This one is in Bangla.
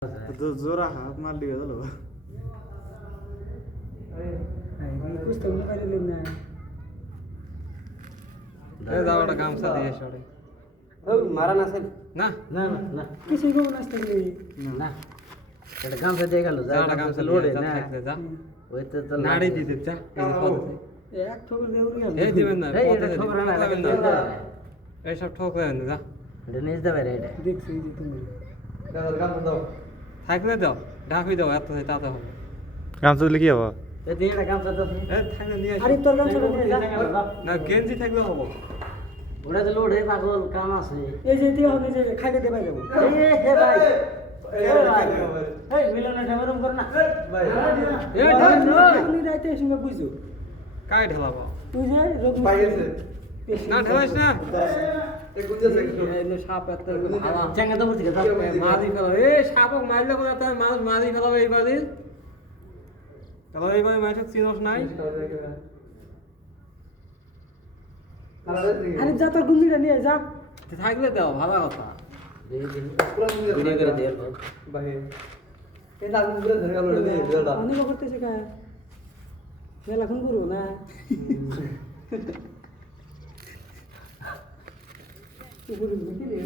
जोरा हात मारली गलो कुछ तो मोबाइल लेना है ए दावड़ा काम से दिए छोड़े ओ मारा ना से ना ना ना ना किसी को नाश्ता के ना এটা काम से देखा लो दावड़ा काम से लोड है जा ना থাকতে যা ওই তো নাড়ি দিতে যা এই ফল एक ठोकर दे उरी এই দিবেন না এই পথে এটা দিবেন ঠোকরা না ঠকাবেন এটা না এই সব ঠকবেন না যা এটা নিজ দেবে রে এটা देख सही जी तुम থাকলে দাও ঢাকুই দাও এত তাতে হবে গামছা দিলে কি হবে এই দিনটা কাম করতে এ থাকলে নিয়ে अरे तोर गाम छोड़ दे না গেঞ্জি থাকলে হবে ওটা তো লোড है পাগল কাম আছে ये जे दियो हमने जे खाई के दे भाई देबो ए हे भाई এই মিলনে ঢেমরম কর না ভাই এ ঢাক नहीं रहते इसमें बुझो কাই ঢালাবো তুই যে রোগ পাইছে না ঢালাইস না এ গুঞ্জা থেকে এই সাপ এত ভালা চেঙ্গা তো বুঝি গেল মারি ফেলাবে এ সাপক মারলে কোথা তার মানুষ মারি ফেলাবে এইবারে তাহলে এইবারে মাঠে চিনোস নাই अरे जा तो गुंजी नहीं जा থাকলে দাও ভালো কথা ভিডিও করে দে ভাই এ দাদু পুরো ধরে গেল রে বেলটা অনেক করতে সে কা মেলা কোন করো না উপরে বুঝি রে